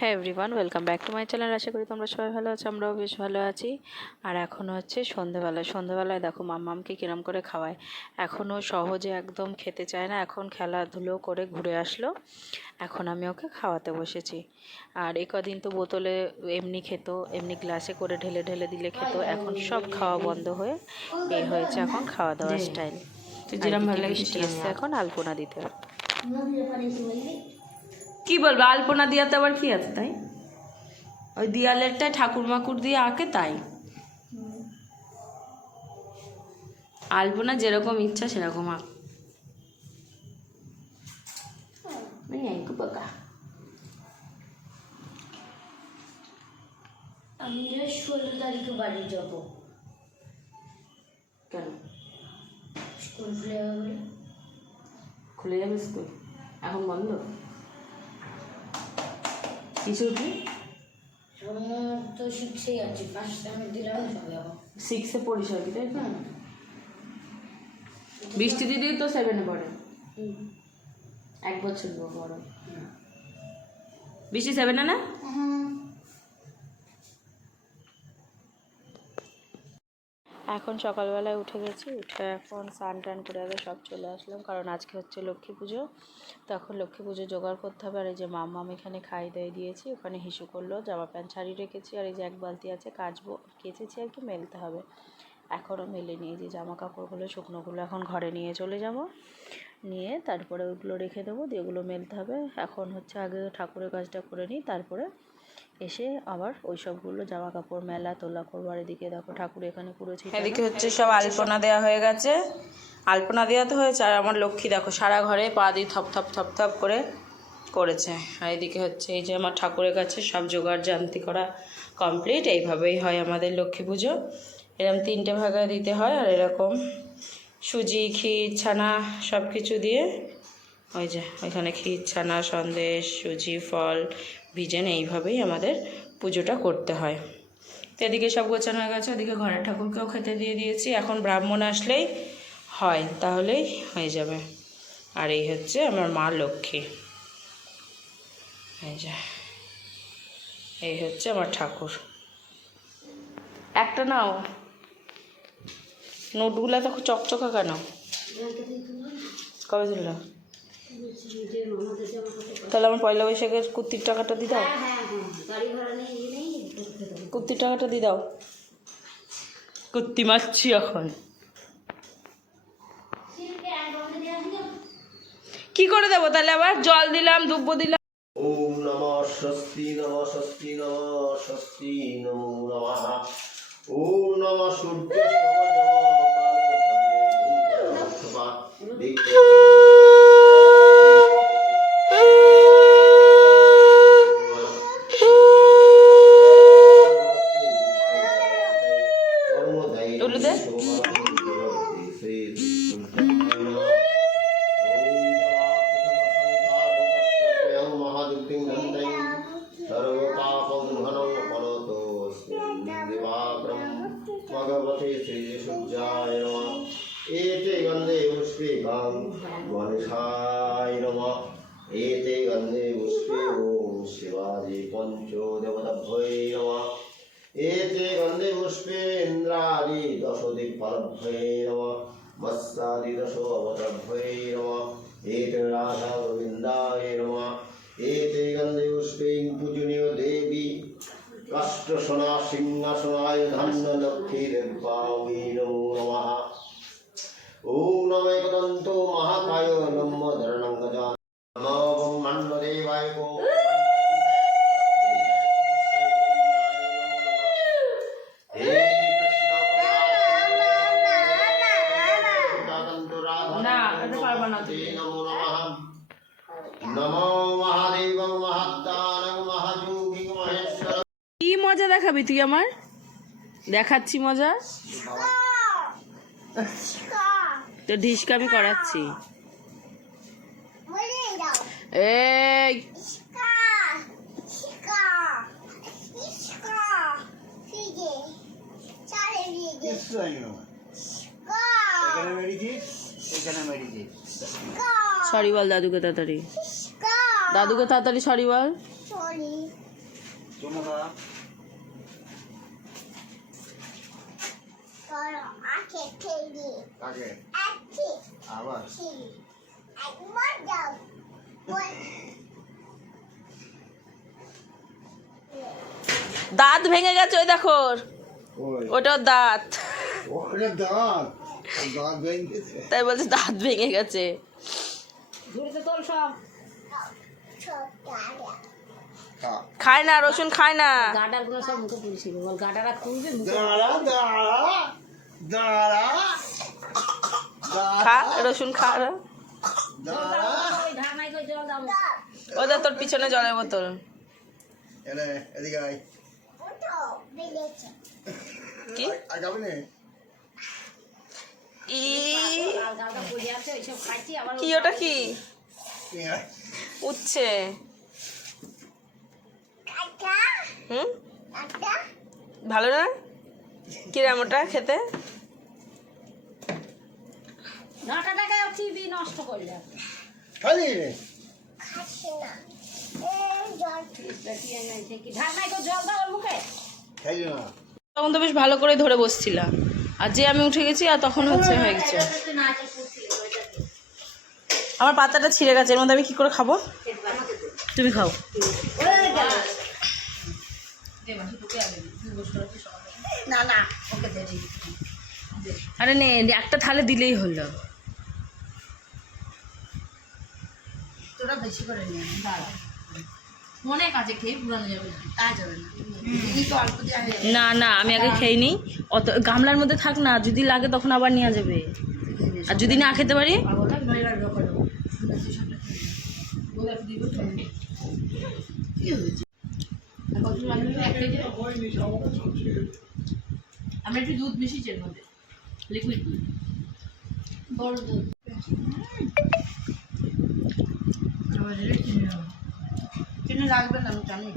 হ্যাঁ everyone, welcome back to my channel. আশা করি তোমরা সবাই ভালো আছো, আমরাও বেশ ভালো আছি। আর এখন হচ্ছে সন্ধেবেলায় দেখো মাম্মামকে কিরম করে খাওয়ায়। এখনও সহজে একদম খেতে চায় না, এখন খেলাধুলো করে ঘুরে আসলো, এখন আমি ওকে খাওয়াতে বসেছি। আর এ কদিন তো বোতলে এমনি খেত, এমনি গ্লাসে করে ঢেলে ঢেলে দিলে খেত, এখন সব খাওয়া বন্ধ হয়ে এই হয়েছে এখন খাওয়া দাওয়ার স্টাইল। বৃষ্টি এসছে এখন আলপনা দিতে। কি বলবো, আলপনা দিয়াতে আবার কি আছে তাই? ওই দিয়ালেরটায় ঠাকুর মাকুর দিয়ে আঁকে তাই। আলপনা যেরকম ইচ্ছা সেরকম আঁক। আমি 16 তারিখে বাড়ি যাব। কেন? স্কুল খুলে যাবে। খুলে যাবে স্কুল? এখন বন্ধ? কিছু কি তো 6-এ আছে, 1st টাইমে দিলাম সবে আবার 6-এ পড়িস আর কি, তাই না? বৃষ্টি দিদি তো 7-এ পড়ে, 1 বছর বড়। বৃষ্টি 7-এ না? এখন সকালবেলায় উঠে গেছি, উঠে এখন স্নান টান করে আগে সব চলে আসলাম, কারণ আজকে হচ্ছে লক্ষ্মী পুজো। তো এখন লক্ষ্মী পুজো জোগাড় করতে হবে। আর এই যে মাম্মাম এখানে খাই দিয়ে দিয়েছি, ওখানে হিসু করলো, জামা প্যান্ট ছাড়িয়ে রেখেছি। আর এই যে 1 বালতি আছে, কাচবো, কেচেছি আর কি, মেলতে হবে। এখনও মেলে নিয়ে যে জামা কাপড়গুলো শুকনোগুলো এখন ঘরে নিয়ে চলে যাব, নিয়ে তারপরে ওগুলো রেখে দেবো, দিয়ে ওগুলো মেলতে হবে। এখন হচ্ছে আগে ঠাকুরের কাজটা করে নিই, তারপরে এসে আবার ওই সবগুলো জামা কাপড় মেলা তোলা করবো। আর এদিকে দেখো ঠাকুর এখানে পুরোছি, এদিকে হচ্ছে সব আলপনা দেওয়া হয়ে গেছে, আলপনা দেওয়া তো হয়েছে। আর আমার লক্ষ্মী দেখো সারা ঘরে পা দিয়ে থপ থপ থপ থপ করে করেছে। আর এদিকে হচ্ছে এই যে আমার ঠাকুরের কাছে সব জোগাড় জান্তি করা কমপ্লিট। এইভাবেই হয় আমাদের লক্ষ্মী পুজো, এরকম 3টে ভাগে দিতে হয়। আর এরকম সুজি, ক্ষীর, ছানা সব কিছু দিয়ে, ওই যে ওইখানে ক্ষীর, ছানা, সন্দেশ, সুজি, ফল ভিজেন, এইভাবেই আমাদের পুজোটা করতে হয়। তো এদিকে সব গোছানো হয়ে গেছে, ওদিকে ঘরের ঠাকুরকেও খেতে দিয়ে দিয়েছি। এখন ব্রাহ্মণ আসলেই হয়, তাহলেই হয়ে যাবে। আর এই হচ্ছে আমার মা লক্ষ্মী, এই যে এই হচ্ছে আমার ঠাকুর। একটা নাও, নোটগুলো তো চকচকা কেন? কবে দিল? তাহলে আমার পয়লা বৈশাখের কুর্তির টাকাটা দিয়ে দাও। কুর্তির টাকাটা দিয়ে দাও, কুর্তি মারছি এখন। কি করে দেবো তাহলে? আবার জল দিলাম, দুব্ব দিলাম। ওম নমঃ স্বস্তি নমঃ স্বস্তি নমঃ স্বস্তি নমো নমঃ। ওম নমঃ সূর্য भगवते श्री सूर्याय नमः। एते गन्धे पुष्पे गणेशाय नमः। एते गन्धे पुष्पे ओम शिवाजी पंचो देवताभ्ये नमः। एते गन्धे पुष्पे इन्द्रादि दश दिक्पालभ्ये नमः। मत्स्यादि दश अवताभ्ये नमः। एते राधा गोविन्दाय नमः। एते गन्धे पुष्पे पूजनीय देवी राष्ट्रसना सिंहासनाय धन्य लक्ष्मी देवाय नमो नमः। ओम नमो एकदन्तो महाकाय नमो धरणं गजानन नमो मन्नदेवाय को। नमो महादेव महादानव महायोगी महेश्वर। কি মজা দেখাবি তুই আমার? দেখাচ্ছি মজা, তো ঢিসকামি করাচ্ছি। এই সরি বল দাদুকে তাড়াতাড়ি, দাদুকে তাড়াতাড়ি সরি বল। যমুনা আগে আবার দাঁত ভেঙে গেছে ওই দেখো, ওই ওটা ওর দাঁত, ওরে দাঁত দাঁত ভেঙে গেছে। তাই বলছে দাঁত ভেঙে গেছে। ঝুড়িতে তোল সব। খা। খায় না, রসুন খায় না। গাডার গুলো সব মুখে পুড়ছিল, বল গাডারা খুলবে মুখে। দাঁড়া দাঁড়া দাঁড়া খা, রসুন খা। দাঁড়া ওই ধার নাই কই জল দাও। ওদের তোর পিছনে জলের বোতল। এনে এদিকে আয় কি আগাবে না ই হালকা হালকা পড়ে আছে, ওইসব খাইছি আবার। কি ওটা কি নিয়ে আয়। উঠছে? হুম, ভালো না? কিরাম ওটা খেতে? নটা টাকায় টিভি নষ্ট করলে। খালি রে ধার নাই কই জল দাও ওর মুখে। খাইলি না তখন তো বেশ ভালো করে ধরে বসছিলাম, আর যে আমি উঠে গেছি আর তখন হচ্ছে হয়ে গেছে। আমার পাতাটা ছিঁড়ে গেছে, এর মধ্যে আমি কি করে খাবো? তুমি খাও। না না ওকে দে দিই। আরে নে, একটা থালে দিলেই হলো। তোরা বেশি করে নিয়ে দাঁড়া, মনে কাজে খেয়ে পুরানো যাবে না, তা যাবে না। এই তো অল্প দেওয়া হয়ে না না, আমি আগে খেয়ে নিই, অত গামলার মধ্যে থাক না, যদি লাগে তখন আবার নেওয়া যাবে। আর যদি না খেতে পারি পাগল নইবার ব্যাপার। আমরা একটু দুধ মিশিয়েছি এর মধ্যে, লিকুইড দুধ, বড় দুধ। চিনি লাগবে না, আমি জানি।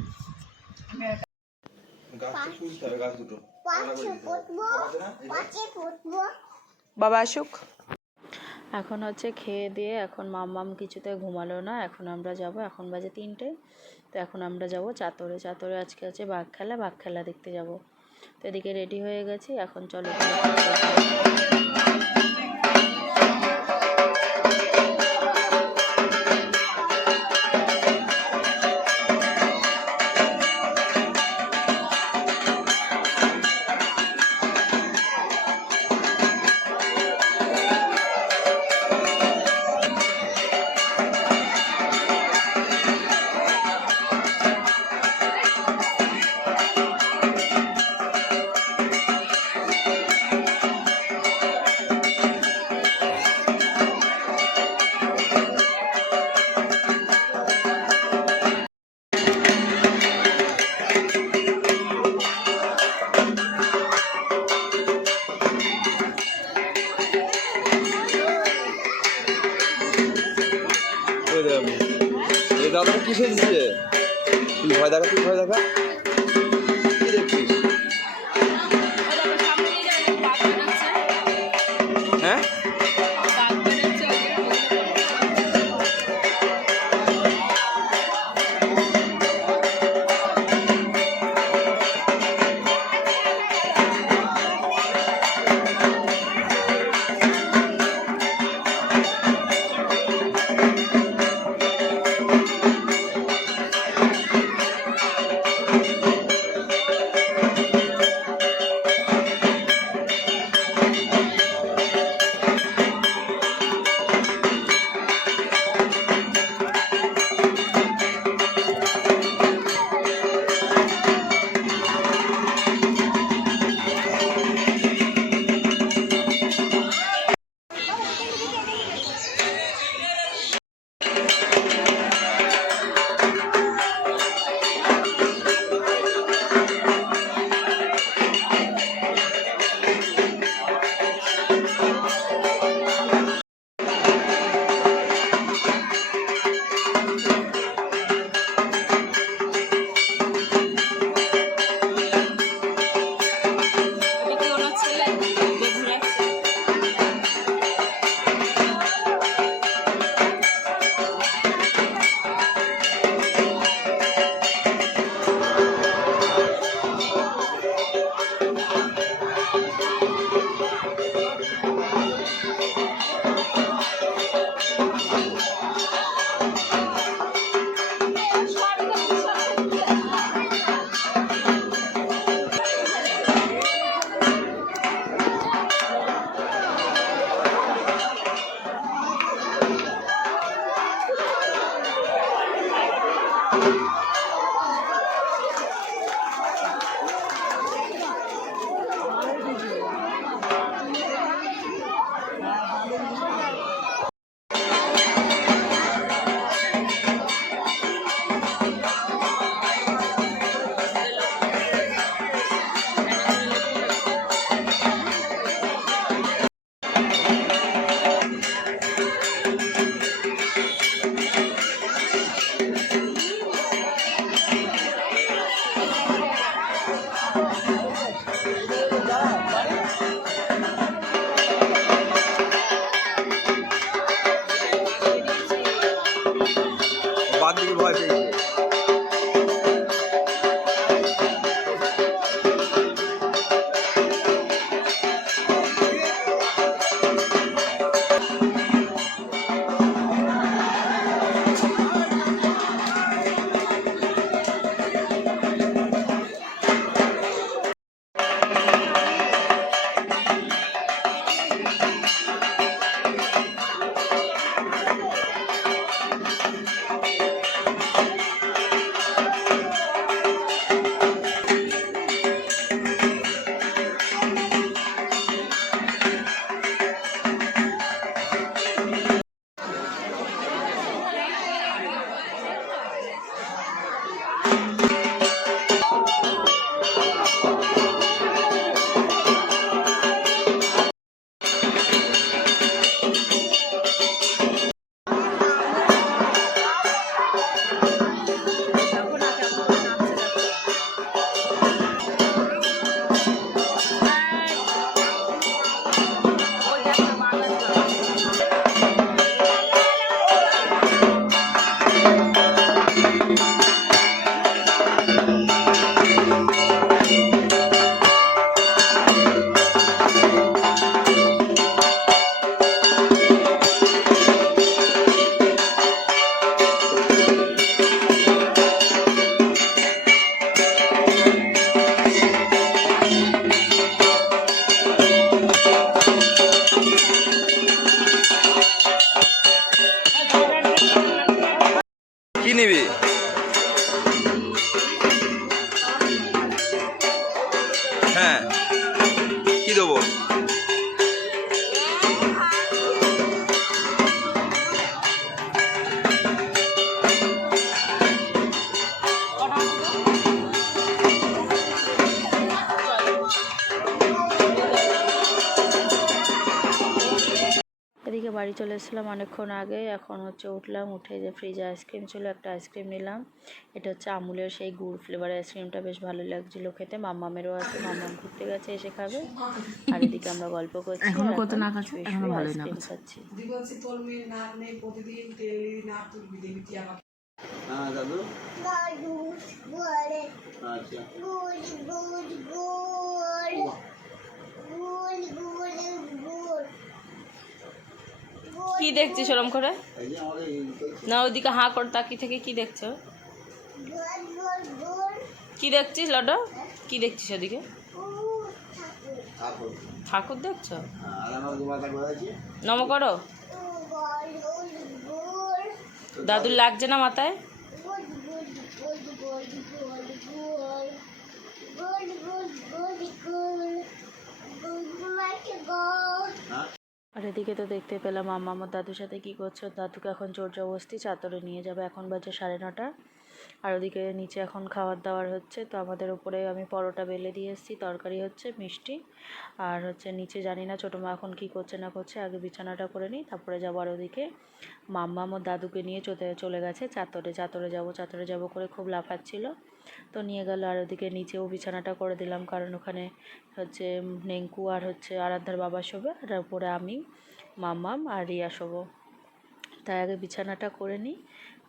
বাবা আসুক। এখন হচ্ছে খেয়ে দিয়ে এখন মাম্মাম কিছুতে ঘুমালো না, এখন আমরা যাব, এখন বাজে 3টে। তো এখন আমরা যাব চাতরে। চাতরে আজকে আছে বাঘ খেলা দেখতে যাব। তো এদিকে রেডি হয়ে গেছি, এখন চলো। দাদা কিসে দিচ্ছে? তুই ভয় দেখা, তুই ভয় দেখা। কি দেখছিস? হ্যাঁ বাড়ি চলে এসেছিলাম অনেকক্ষণ আগে। এখন হচ্ছে উঠলাম, উঠে যে ফ্রিজে আইসক্রিম ছিল, একটা আইসক্রিম নিলাম। এটা হচ্ছে আমুলের সেই গুড় ফ্লেভারের আইসক্রিমটা, বেশ ভালো লাগছিলো খেতে। মাম্মামেরও আছে, মাম্মাম ঘুরতে গেছে, এসে খাবে। আর এদিকে আমরা গল্প করছি, এখনো আর কত এখন নাক আছে? শুয়ে এখনো শুয়ে ভালোই নাক আইসক্রিম আছে। খাচ্ছি। হ্যাঁ দাদু আচ্ছা কি দেখছিস ওরম করে? এই যে আমাদের না ওইদিকে হাঁ করে তাকিয়ে থেকে কি দেখছো? কি দেখছিস লডো? কি দেখছিস ওদিকে? ঠাকুর ঠাকুর দেখছো? আর আমার গোমাতা বলেছে নম করো। দাদুর লাগছে না মাথায়? আর এদিকে তো দেখতে পেলাম মাম্মা আমার দাদুর সাথে কী করছে। ওর দাদুকে এখন জোর জবরদস্তি চাদরে নিয়ে যাবে, এখন বাজে 9:30। আর ওদিকে নিচে এখন খাবার দাবার হচ্ছে। তো আমাদের উপরে আমি পরোটা বেলে দিয়ে এসেছি, তরকারি হচ্ছে, মিষ্টি। আর হচ্ছে নিচে জানি না ছোটো মা এখন কী করছে না করছে, আগে বিছানাটা করে নিই, তারপরে যাবো। আর ওদিকে মাম্মা আমার দাদুকে নিয়ে চলে গেছে চাতরে যাব করে খুব লাফাচ্ছিল, তো নিয়ে গেল। আর ওদিকে নিচেও বিছানাটা করে দিলাম, কারণ ওখানে হচ্ছে নেঙ্কু আর হচ্ছে আরাধ্যার বাবা শোবে, আর উপরে আমি, মাম্মাম আর রিয়া শোবো। তাই আগে বিছানাটা করে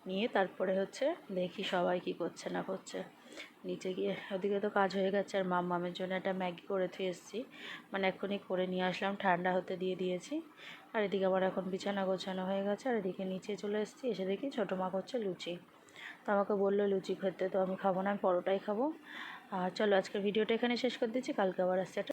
নিয়ে তারপরে হচ্ছে দেখি সবাই কি করছে না করছে। নিচে গিয়ে ওদিকে তো কাজ হয়ে গেছে। আর মাম্মামের জন্য একটা ম্যাগি করে থুয়ে এসেছি, মানে এক্ষুনি করে নিয়ে আসলাম, ঠান্ডা হতে দিয়ে দিয়েছি। আর এদিকে আবার এখন বিছানা গোছানো হয়ে গেছে। আর এদিকে নিচে চলে এসেছি, এসে দেখি ছোটো মা করছে লুচি। তো আমাকে বললো লুচি খেতে, তো আমি খাবো না, আমি পরোটাই খাবো। আর চলো আজকের ভিডিওটা এখানে শেষ করে দিচ্ছি, কালকে আবার আসছে।